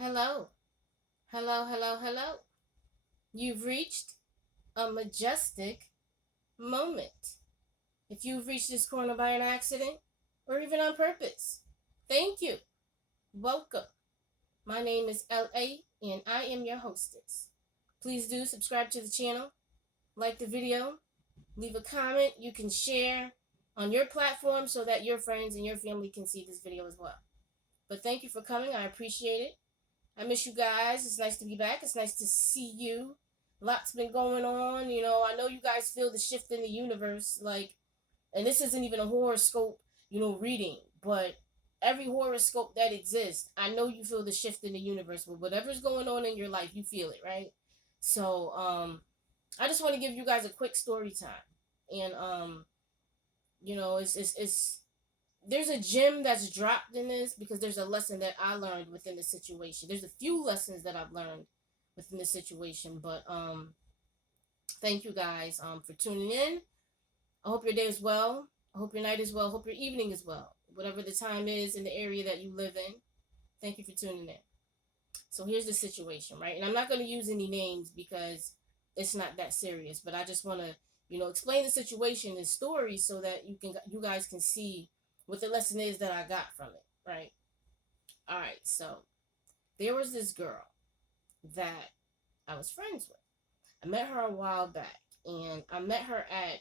Hello, hello, hello, hello. You've reached a majestic moment. If you've reached this corner by an accident or even on purpose, thank you. Welcome. My name is L.A and I am your hostess. Please do subscribe to the channel, like the video, leave a comment you can share on your platform so that your friends and your family can see this video as well. But thank you for coming. I appreciate it. I miss you guys. It's nice to be back. It's nice to see you. Lots been going on. I know you guys feel the shift in the universe. And this isn't even a horoscope, reading, but every horoscope that exists, I know you feel the shift in the universe. But whatever's going on in your life, you feel it, right? So, I just want to give you guys a quick story time. And, it's there's a gem that's dropped in this because there's a lesson that I learned within the situation. There's a few lessons that I've learned within the situation, but thank you guys for tuning in. I hope your day is well. I hope your night is well. I hope your evening is well. Whatever the time is in the area that you live in. Thank you for tuning in. So here's the situation, right? And I'm not going to use any names because it's not that serious, but I just want to, explain the situation in stories so that you guys can see what the lesson is that I got from it, right? All right, so there was this girl that I was friends with. I met her a while back, and I met her at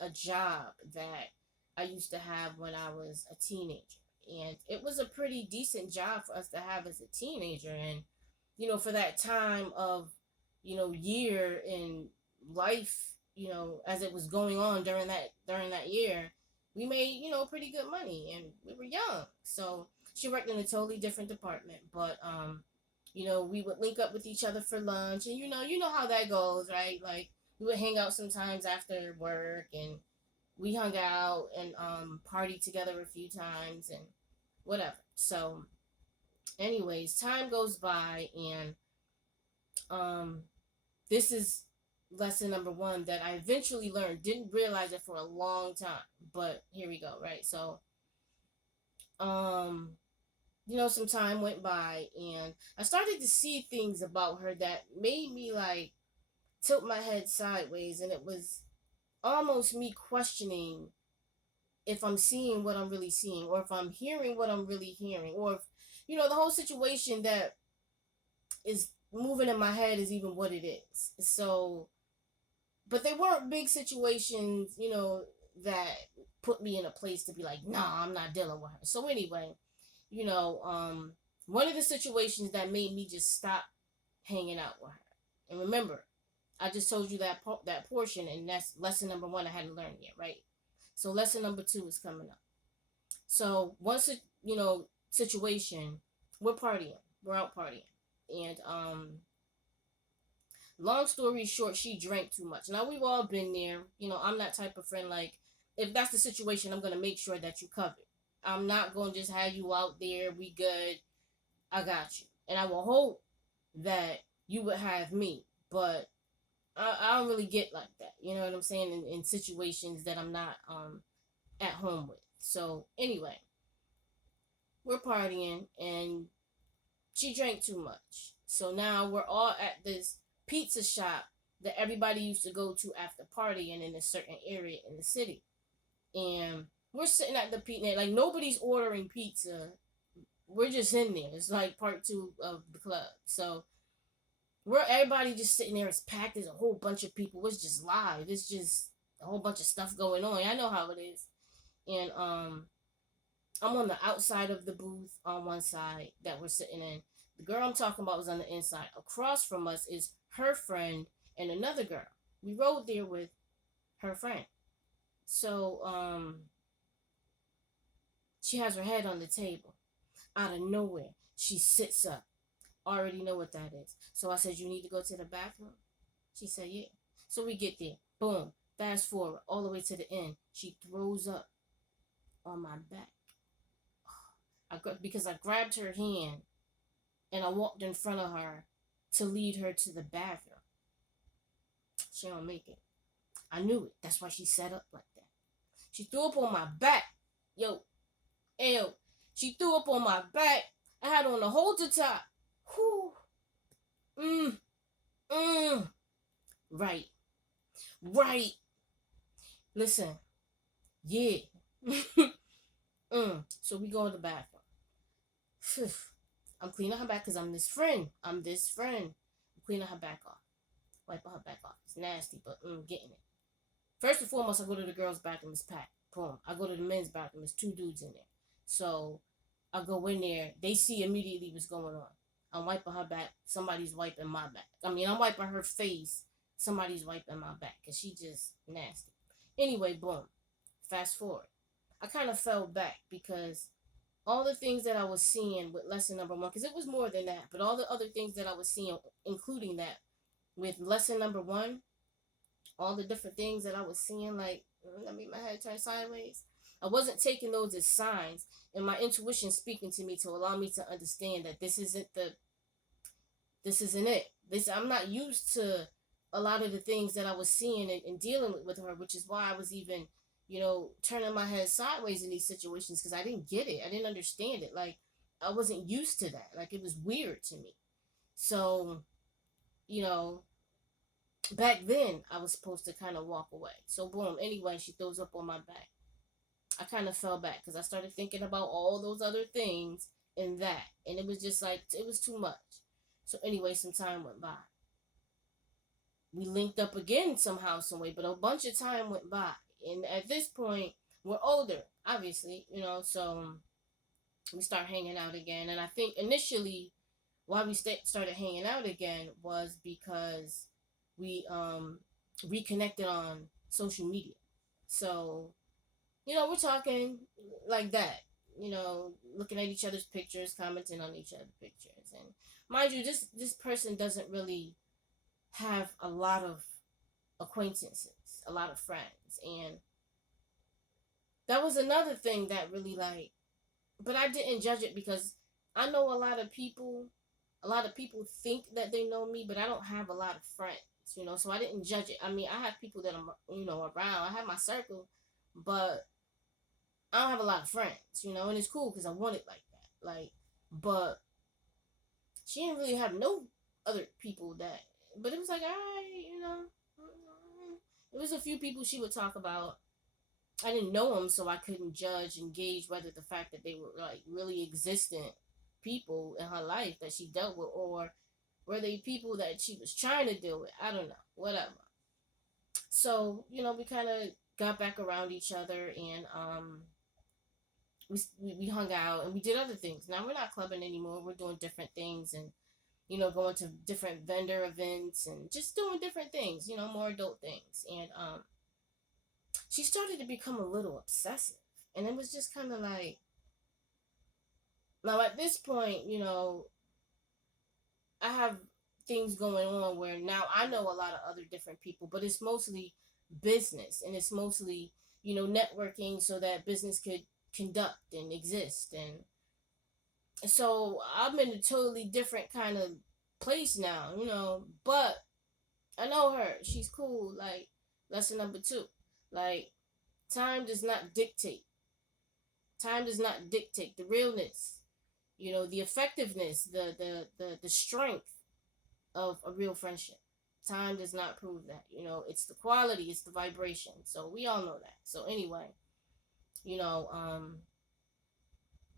a job that I used to have when I was a teenager. And it was a pretty decent job for us to have as a teenager. And, for that time of, year in life, as it was going on during that year, we made, pretty good money and we were young. So she worked in a totally different department, but we would link up with each other for lunch, and you know how that goes, right? Like we would hang out sometimes after work, and we hung out and partied together a few times and whatever. So, anyways, time goes by, and um, this is lesson number one that I eventually learned. Didn't realize it for a long time, but here we go, right? So, um, some time went by, and I started to see things about her that made me like tilt my head sideways, and it was almost me questioning if I'm seeing what I'm really seeing, or if I'm hearing what I'm really hearing, or if, the whole situation that is moving in my head is even what it is. So, but they weren't big situations, that put me in a place to be like, nah, I'm not dealing with her. So anyway, one of the situations that made me just stop hanging out with her. And remember, I just told you that portion, and that's lesson number one I hadn't learned yet, right? So lesson number two is coming up. So once a situation, we're partying, we're out partying, and long story short, she drank too much. Now we've all been there. I'm that type of friend. Like if that's the situation, I'm gonna make sure that you covered. I'm not gonna just have you out there. We good. I got you, and I will hope that you would have me, but I don't really get like that. You know what I'm saying? In situations that I'm not at home with. So anyway, we're partying, and she drank too much. So now we're all at this pizza shop that everybody used to go to after partying in a certain area in the city. And we're sitting at the pizza, like nobody's ordering pizza. We're just in there. It's like part two of the club. So we're everybody just sitting there. It's packed. There's a whole bunch of people. It's just live. It's just a whole bunch of stuff going on. I know how it is. And I'm on the outside of the booth on one side that we're sitting in. The girl I'm talking about was on the inside. Across from us is her friend and another girl. We rode there with her friend. So she has her head on the table. Out of nowhere, she sits up. Already know what that is. So I said, "You need to go to the bathroom?" She said, "Yeah." So we get there. Boom. Fast forward all the way to the end. She throws up on my back. Because I grabbed her hand and I walked in front of her to lead her to the bathroom. She don't make it. I knew it. That's why she set up like that. She threw up on my back. Yo, ew. She threw up on my back. I had on the halter top. Mm, mm. Right. Right. Listen. Yeah. So we go to the bathroom. Phew. I'm cleaning her back because I'm this friend. I'm this friend. I'm cleaning her back off. Wiping her back off. It's nasty, but getting it. First and foremost, I go to the girls' bathroom. It's packed. Boom. I go to the men's bathroom. There's two dudes in there. So I go in there. They see immediately what's going on. I'm wiping her back. Somebody's wiping my back. I mean, I'm wiping her face. Somebody's wiping my back because she just nasty. Anyway, boom. Fast forward. I kind of fell back because all the things that I was seeing with lesson number one, because it was more than that, but all the other things that I was seeing, including that with lesson number one, all the different things that I was seeing, like, let me my head turn sideways. I wasn't taking those as signs, and my intuition speaking to me to allow me to understand that this isn't it. This I'm not used to a lot of the things that I was seeing and dealing with her, which is why I was even, turning my head sideways in these situations because I didn't get it. I didn't understand it. Like I wasn't used to that. Like it was weird to me. So, you know, back then I was supposed to kind of walk away. So boom. Anyway, she throws up on my back. I kind of fell back because I started thinking about all those other things and that, and it was just like it was too much. So anyway, some time went by. We linked up again somehow, some way, but a bunch of time went by, and at this point, we're older, obviously, so we start hanging out again. And I think initially, why we started hanging out again was because we reconnected on social media. So we're talking like that, looking at each other's pictures, commenting on each other's pictures, and mind you, this person doesn't really have a lot of acquaintances, a lot of friends. And that was another thing that really like, but I didn't judge it because I know a lot of people. A lot of people think that they know me, but I don't have a lot of friends, so I didn't judge it. I mean, I have people that I'm, around. I have my circle, but I don't have a lot of friends, and it's cool because I want it like that. Like, but she didn't really have no other people that, but it was like, all right, it was a few people she would talk about. I didn't know them, so I couldn't judge and gauge whether the fact that they were like really existent people in her life that she dealt with, or were they people that she was trying to deal with. I don't know, whatever. So we kind of got back around each other, and we hung out and we did other things. Now we're not clubbing anymore. We're doing different things, and going to different vendor events and just doing different things. More adult things. And she started to become a little obsessive, and it was just kind of like, now at this point, I have things going on where now I know a lot of other different people, but it's mostly business, and it's mostly networking so that business could conduct and exist. And so I'm in a totally different kind of place now, but I know her. She's cool. Like, lesson number two. Like, time does not dictate. Time does not dictate the realness, the effectiveness, the strength of a real friendship. Time does not prove that. It's the quality, it's the vibration. So we all know that. So anyway, you know, um,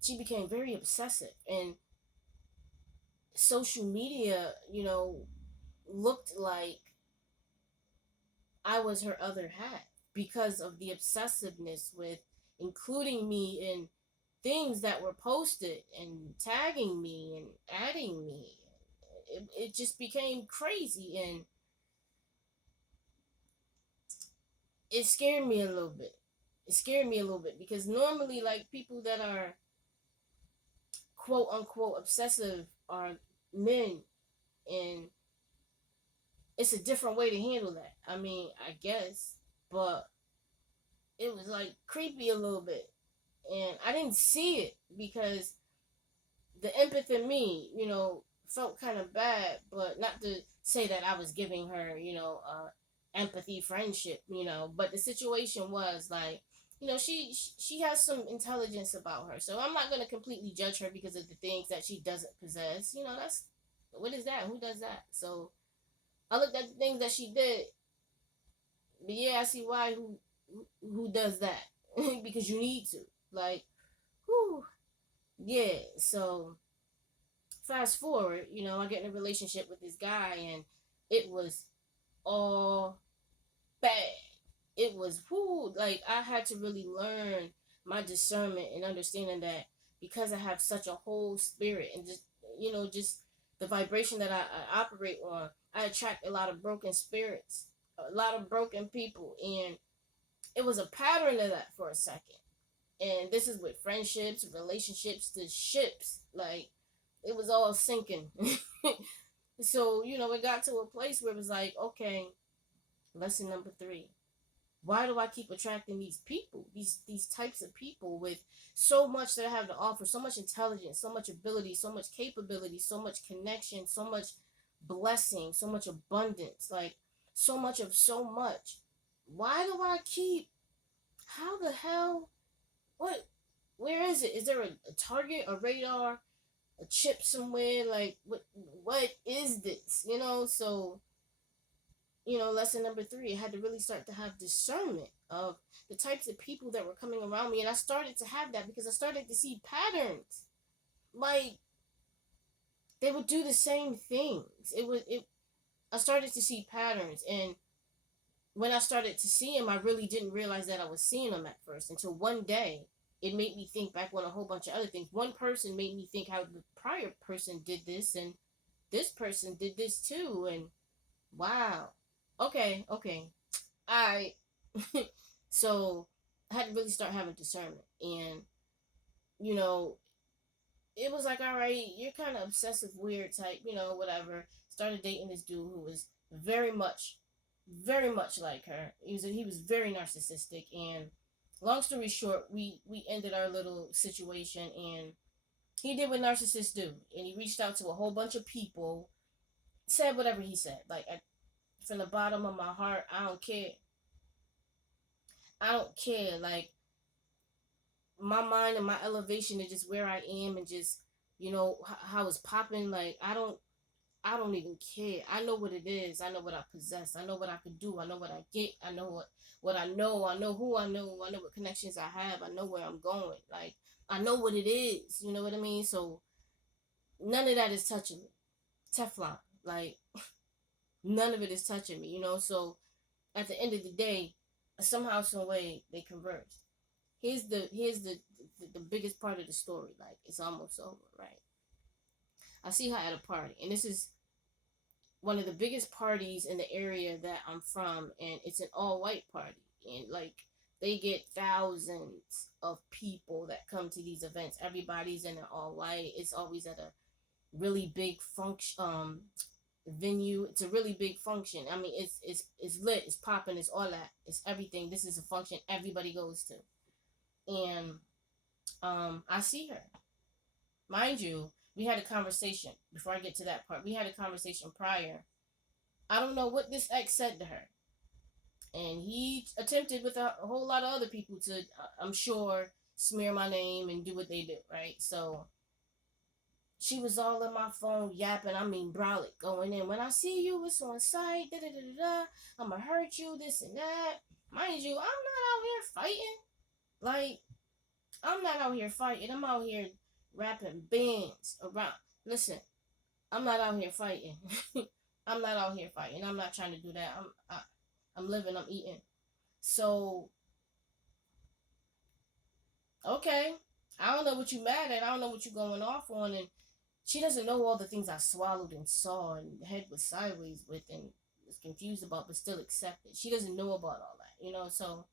she became very obsessive, and social media, looked like I was her other half because of the obsessiveness with including me in things that were posted and tagging me and adding me. It just became crazy, and it scared me a little bit. It scared me a little bit because normally, like, people that are quote unquote obsessive are men, and it's a different way to handle that. I mean, I guess, but it was like creepy a little bit, and I didn't see it because the empath in me, felt kind of bad, but not to say that I was giving her, empathy, friendship, but the situation was like, she has some intelligence about her, so I'm not gonna completely judge her because of the things that she doesn't possess. That's What is that? Who does that? So I looked at the things that she did. But yeah, I see why who does that. Because you need to. Like, whew. Yeah, so fast forward, I get in a relationship with this guy and it was all bad. It was whoo, like I had to really learn my discernment and understanding that because I have such a whole spirit and just the vibration that I operate on, I attract a lot of broken spirits, a lot of broken people, and it was a pattern of that for a second. And this is with friendships, relationships, the ships, like it was all sinking. So, it got to a place where it was like, okay, lesson number three. Why do I keep attracting these people, these types of people with so much that I have to offer, so much intelligence, so much ability, so much capability, so much connection, so much blessing, so much abundance, like so much of so much. Why do I keep, how the hell, what, where is it? Is there a target, a radar, a chip somewhere? Like what is this? So lesson number three, I had to really start to have discernment of the types of people that were coming around me. And I started to have that because I started to see patterns. Like, they would do the same things. I started to see patterns. And when I started to see them, I really didn't realize that I was seeing them at first until one day it made me think back on a whole bunch of other things. One person made me think how the prior person did this, and this person did this too. And wow. Okay. I so I had to really start having discernment, and you know, it was like, all right, you're kind of obsessive, weird type, whatever. Started dating this dude who was very much like her. He was very narcissistic, and long story short, we ended our little situation, and he did what narcissists do, and he reached out to a whole bunch of people, said whatever he said, like from the bottom of my heart, I don't care. I don't care. Like, my mind and my elevation and just where I am and just how it's popping. Like, I don't even care. I know what it is. I know what I possess. I know what I could do. I know what I get. I know what I know. I know who I know. I know what connections I have. I know where I'm going. Like, I know what it is. You know what I mean? So none of that is touching me. Teflon. Like, none of it is touching me. So at the end of the day, somehow, some way, they converged. Here's the biggest part of the story. Like, it's almost over, right? I see her at a party, and this is one of the biggest parties in the area that I'm from, and it's an all white party, and like they get thousands of people that come to these events. Everybody's in an all white. It's always at a really big function venue. It's a really big function. I mean, it's lit, it's popping, it's all that, it's everything. This is a function everybody goes to, and I see her. Mind you, we had a conversation before I get to that part. We had a conversation prior. I don't know what this ex said to her. And he attempted with a whole lot of other people to, I'm sure, smear my name and do what they do, right? So she was all in my phone yapping. I mean, brolic, going in. When I see you, it's on site. Da da da da. I'ma hurt you, this and that. Mind you, I'm not out here fighting. Like, I'm not out here fighting. I'm out here rapping bands around. Listen, I'm not out here fighting. I'm not out here fighting. I'm not trying to do that. I'm living. I'm eating. So okay, I don't know what you mad at. I don't know what you going off on, and she doesn't know all the things I swallowed and saw and head was sideways with and was confused about, but still accepted. She doesn't know about all that. So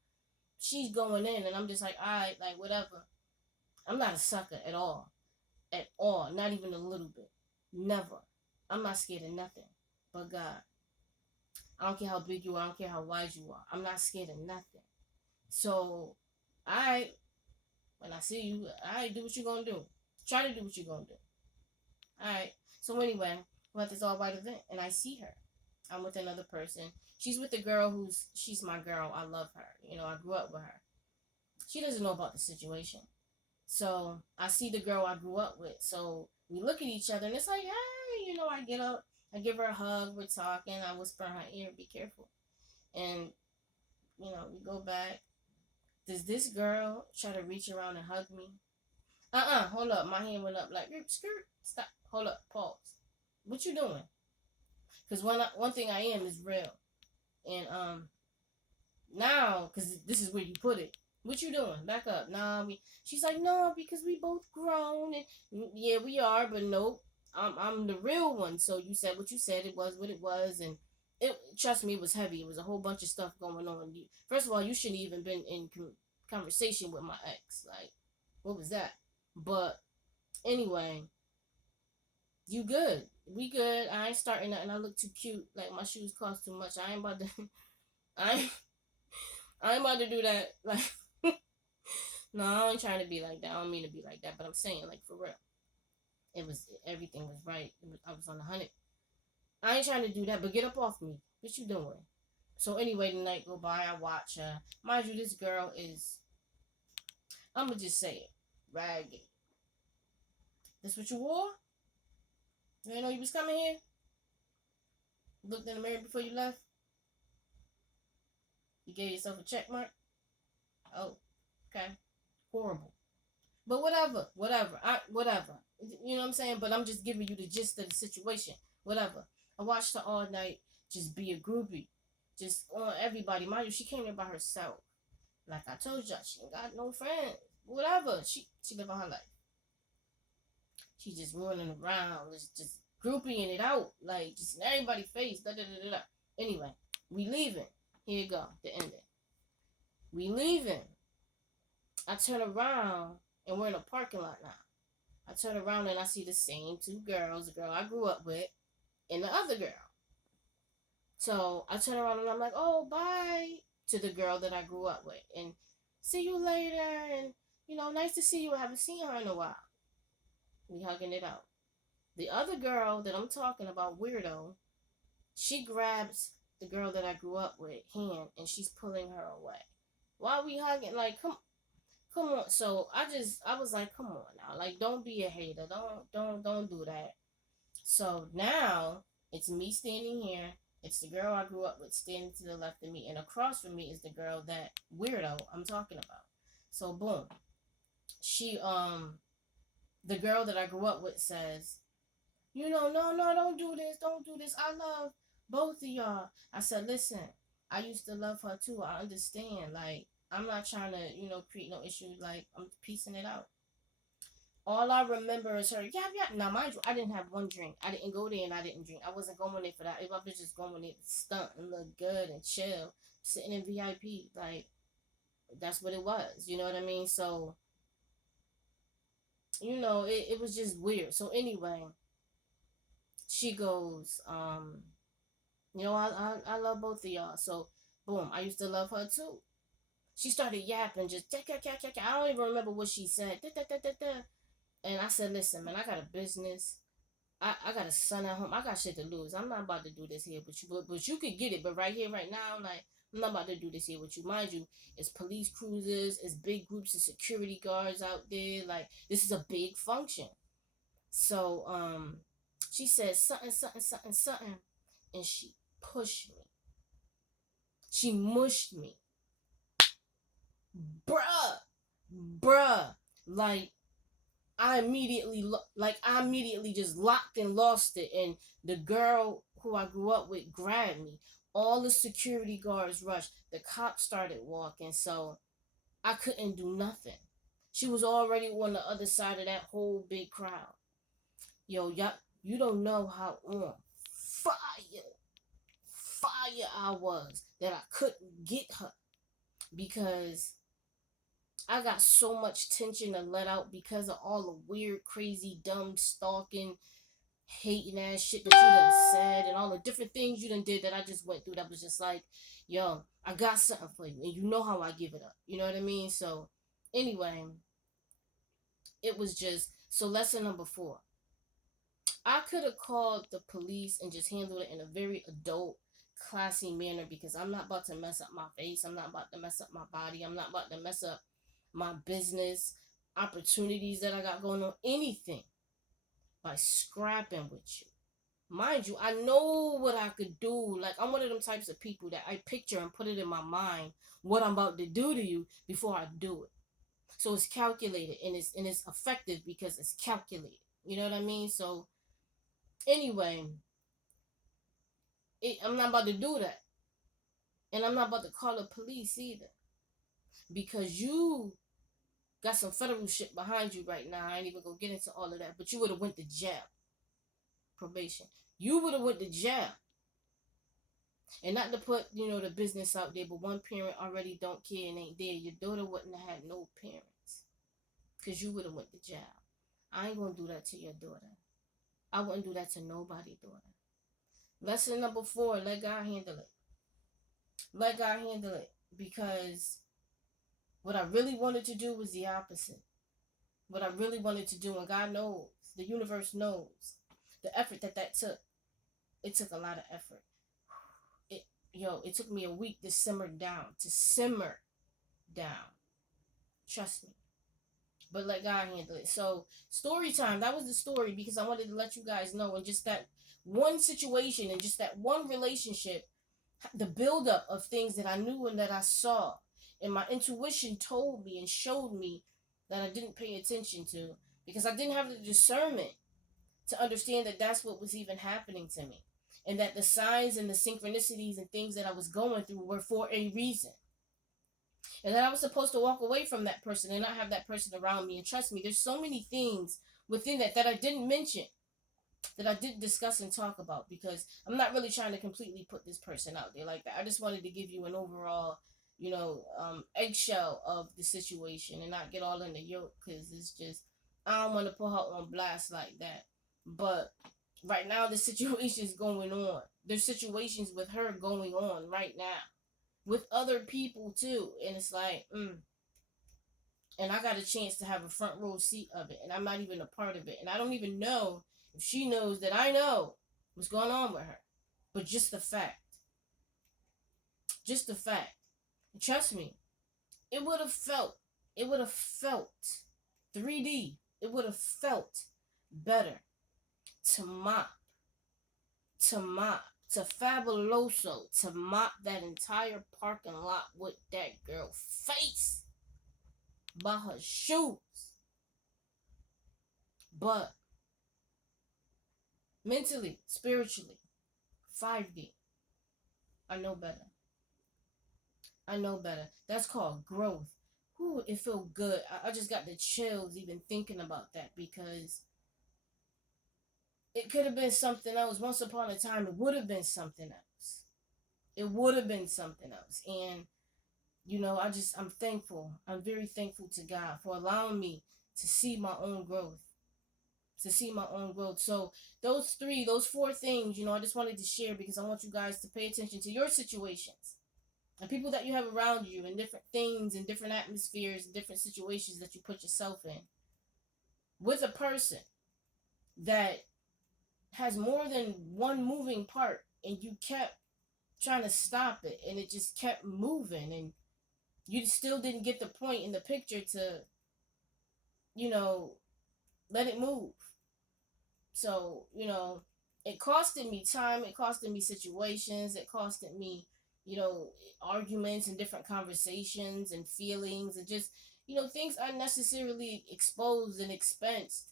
she's going in, and I'm just like, all right, like whatever. I'm not a sucker at all, not even a little bit, never. I'm not scared of nothing, but God. I don't care how big you are. I don't care how wide you are. I'm not scared of nothing. So, I, when I see you, I do what you gonna do. Try to do what you gonna do. All right. So anyway, we're at this all white event, and I see her. I'm with another person. She's with the girl she's my girl. I love her. I grew up with her. She doesn't know about the situation. So I see the girl I grew up with. So we look at each other, and it's like, hey, I get up, I give her a hug, we're talking, I whisper in her ear, be careful. And, we go back. Does this girl try to reach around and hug me? Hold up. My hand went up like, skirt, stop, hold up, pause. What you doing? Because one thing I am is real. And, now, because this is where you put it. What you doing? Back up. Nah, she's like, no, because we both grown. And yeah, we are, but nope. I'm the real one. So you said what you said. It was what it was. And trust me, it was heavy. It was a whole bunch of stuff going on. First of all, you shouldn't even been in conversation with my ex. Like, what was that? But anyway, you good. We good. I ain't starting nothing. I look too cute. Like, my shoes cost too much. I ain't about to. I ain't, I ain't about to do that. Like, no, I ain't trying to be like that. I don't mean to be like that, but I'm saying, like, for real. Everything was right. I was on 100. I ain't trying to do that, but get up off me. What you doing? So anyway, the night go by, I watch her. Mind you, this girl is, I'm gonna just say it, raggedy. This what you wore? You didn't know you was coming here? Looked in the mirror before you left? You gave yourself a check mark? Oh, okay. Horrible. But whatever. Whatever. You know what I'm saying? But I'm just giving you the gist of the situation. Whatever. I watched her all night just be a groupie. Just on everybody. Mind you, she came here by herself. Like I told y'all, she ain't got no friends. Whatever. She living her life. She just running around, just groupieing it out. Like, just in everybody's face. Da, da, da, da. Anyway, we leaving. Here you go. The ending. We leaving. I turn around and we're in a parking lot now. I turn around and I see the same two girls, the girl I grew up with and the other girl. So I turn around and I'm like, oh, bye to the girl that I grew up with. And see you later. And, nice to see you. I haven't seen her in a while. We hugging it out. The other girl that I'm talking about, weirdo, she grabs the girl that I grew up with hand and she's pulling her away. Why are we hugging? Like, come on. So I was like, come on now. Like, don't be a hater. Don't do that. So now it's me standing here. It's the girl I grew up with standing to the left of me. And across from me is the girl that weirdo I'm talking about. So boom. She, the girl that I grew up with says, no, don't do this. Don't do this. I love both of y'all. I said, listen, I used to love her too. I understand. Like, I'm not trying to, create no issues. Like, I'm piecing it out. All I remember is her, yeah. Now, mind you, I didn't have one drink. I didn't go there and I didn't drink. I wasn't going there for that. If I was just going there to stunt and look good and chill, sitting in VIP, like, that's what it was. You know what I mean? So, it was just weird. So, anyway, she goes, I love both of y'all. So, boom, I used to love her too. She started yapping, just, I don't even remember what she said. And I said, listen, man, I got a business. I got a son at home. I got shit to lose. I'm not about to do this here with you. But you could get it. But right here, right now, like, I'm not about to do this here with you. Mind you, it's police cruisers. It's big groups of security guards out there. Like, this is a big function. So, she said something. And she pushed me. She mushed me. Bruh. Like, I immediately just locked and lost it. And the girl who I grew up with grabbed me. All the security guards rushed. The cops started walking. So I couldn't do nothing. She was already on the other side of that whole big crowd. Yo, y'all, you don't know how on fire I was that I couldn't get her. Because I got so much tension to let out because of all the weird, crazy, dumb, stalking, hating ass shit that you done said and all the different things you done did that I just went through that was just like, yo, I got something for you and you know how I give it up. You know what I mean? So, anyway, it was just, so lesson number 4. I could have called the police and just handled it in a very adult, classy manner because I'm not about to mess up my face. I'm not about to mess up my body. I'm not about to mess up my business, opportunities that I got going on, anything by scrapping with you. Mind you, I know what I could do. Like, I'm one of them types of people that I picture and put it in my mind what I'm about to do to you before I do it. So it's calculated, and it's effective because it's calculated. You know what I mean? So anyway, I'm not about to do that, and I'm not about to call the police either, because you got some federal shit behind you right now. I ain't even gonna get into all of that, but you would have went to jail, probation. You would have went to jail. And not to put, the business out there, but one parent already don't care and ain't there. Your daughter wouldn't have had no parents. Because you would have went to jail. I ain't going to do that to your daughter. I wouldn't do that to nobody, daughter. Lesson number 4, let God handle it. Let God handle it. Because what I really wanted to do was the opposite. What I really wanted to do, and God knows, the universe knows, the effort that took. It took a lot of effort. It took me a week to simmer down. Trust me. But let God handle it. So, story time. That was the story because I wanted to let you guys know. And just that one situation and just that one relationship, the buildup of things that I knew and that I saw. And my intuition told me and showed me that I didn't pay attention to because I didn't have the discernment to understand that that's what was even happening to me. And that the signs and the synchronicities and things that I was going through were for a reason. And that I was supposed to walk away from that person and not have that person around me. And trust me, there's so many things within that I didn't mention, that I didn't discuss and talk about, because I'm not really trying to completely put this person out there like that. I just wanted to give you an overall, eggshell of the situation and not get all in the yoke, because it's just, I don't want to put her on blast like that. But right now, the situation is going on. There's situations with her going on right now with other people too, and it's like, and I got a chance to have a front row seat of it, and I'm not even a part of it, and I don't even know if she knows that I know what's going on with her. But just the fact, trust me, it would have felt 3D. It would have felt better to mop, to mop, to fabuloso, to mop that entire parking lot with that girl face by her shoes. But mentally, spiritually, 5D, I know better. I know better. That's called growth. Ooh, it feel good. I just got the chills even thinking about that, because it could have been something else. Once upon a time, it would have been something else. It would have been something else. And, I'm thankful. I'm very thankful to God for allowing me to see my own growth. To see my own growth. So those 4 things, I just wanted to share because I want you guys to pay attention to your situations and people that you have around you and different things and different atmospheres and different situations that you put yourself in with a person that has more than one moving part, and you kept trying to stop it and it just kept moving, and you still didn't get the point in the picture to, you know, let it move. So, it costed me time, it costed me situations, it costed me, you know, arguments and different conversations and feelings and just, things unnecessarily exposed and expensed.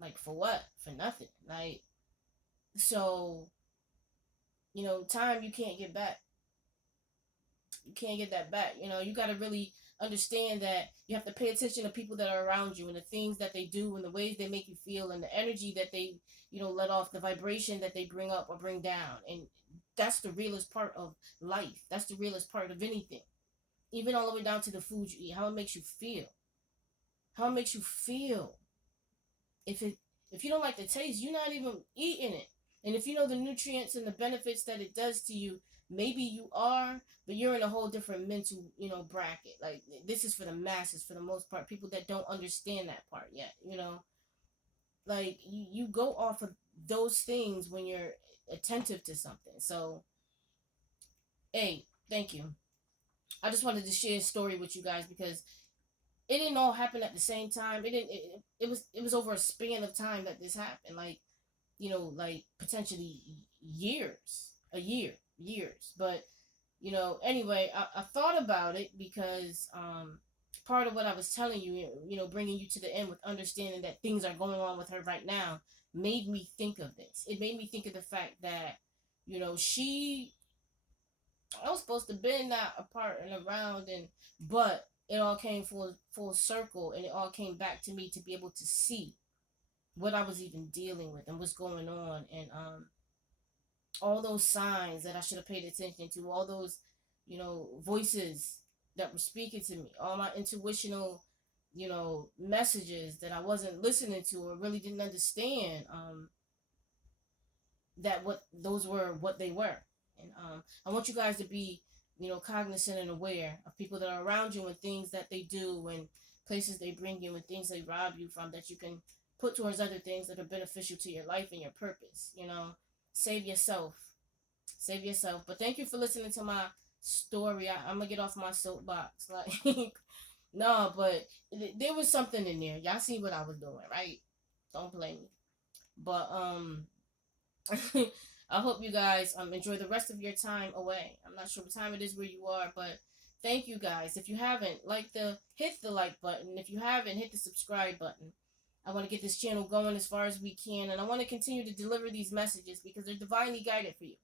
Like, for what? For nothing. Like, so, time you can't get back. You can't get that back. You got to really understand that you have to pay attention to people that are around you and the things that they do and the ways they make you feel and the energy that they, let off, the vibration that they bring up or bring down. And that's the realest part of life. That's the realest part of anything. Even all the way down to the food you eat, how it makes you feel. How it makes you feel. If it if you don't like the taste, you're not even eating it. And if you know the nutrients and the benefits that it does to you, maybe you are, but you're in a whole different mental, bracket. Like, this is for the masses for the most part, people that don't understand that part yet. Like, you go off of those things when you're attentive to something. So, hey, thank you. I just wanted to share a story with you guys because it didn't all happen at the same time. It didn't. It was over a span of time that this happened. Like, like potentially years, a years. But anyway, I thought about it because part of what I was telling you, bringing you to the end with understanding that things are going on with her right now, made me think of this. It made me think of the fact that, she I was supposed to been that apart and around, but it all came full circle, and it all came back to me to be able to see what I was even dealing with and what's going on, and all those signs that I should have paid attention to, all those voices that were speaking to me, all my intuitional messages that I wasn't listening to or really didn't understand, that what those were what they were. And I want you guys to be cognizant and aware of people that are around you and things that they do and places they bring you and things they rob you from, that you can put towards other things that are beneficial to your life and your purpose. Save yourself. Save yourself. But thank you for listening to my story. I'm gonna get off my soapbox. Like, no, but there was something in there. Y'all see what I was doing, right? Don't blame me. But I hope you guys enjoy the rest of your time away. I'm not sure what time it is where you are, but thank you guys. If you haven't, hit the like button. If you haven't, hit the subscribe button. I want to get this channel going as far as we can, and I want to continue to deliver these messages because they're divinely guided for you.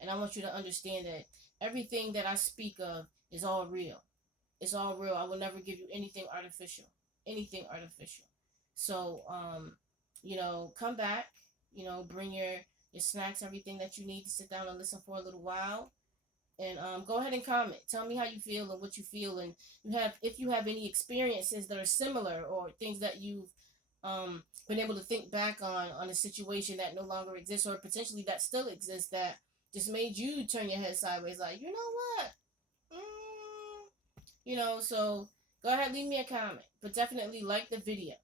And I want you to understand that everything that I speak of is all real. It's all real. I will never give you anything artificial. Anything artificial. So, come back, bring your snacks, everything that you need to sit down and listen for a little while. And go ahead and comment. Tell me how you feel and what you feel, and if you have any experiences that are similar or things that you've been able to think back on a situation that no longer exists or potentially that still exists that just made you turn your head sideways, like, you know what? So go ahead, leave me a comment, but definitely like the video,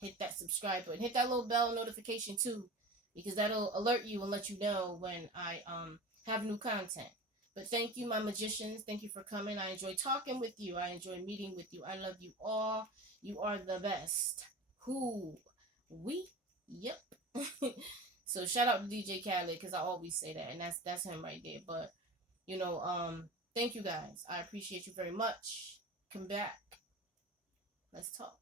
hit that subscribe button, hit that little bell notification too, because that'll alert you and let you know when I have new content. But thank you, my magicians. Thank you for coming. I enjoy talking with you. I enjoy meeting with you. I love you all. You are the best. Who? We? Yep. So shout out to DJ Khaled, because I always say that, and that's him right there. But thank you guys. I appreciate you very much. Come back. Let's talk.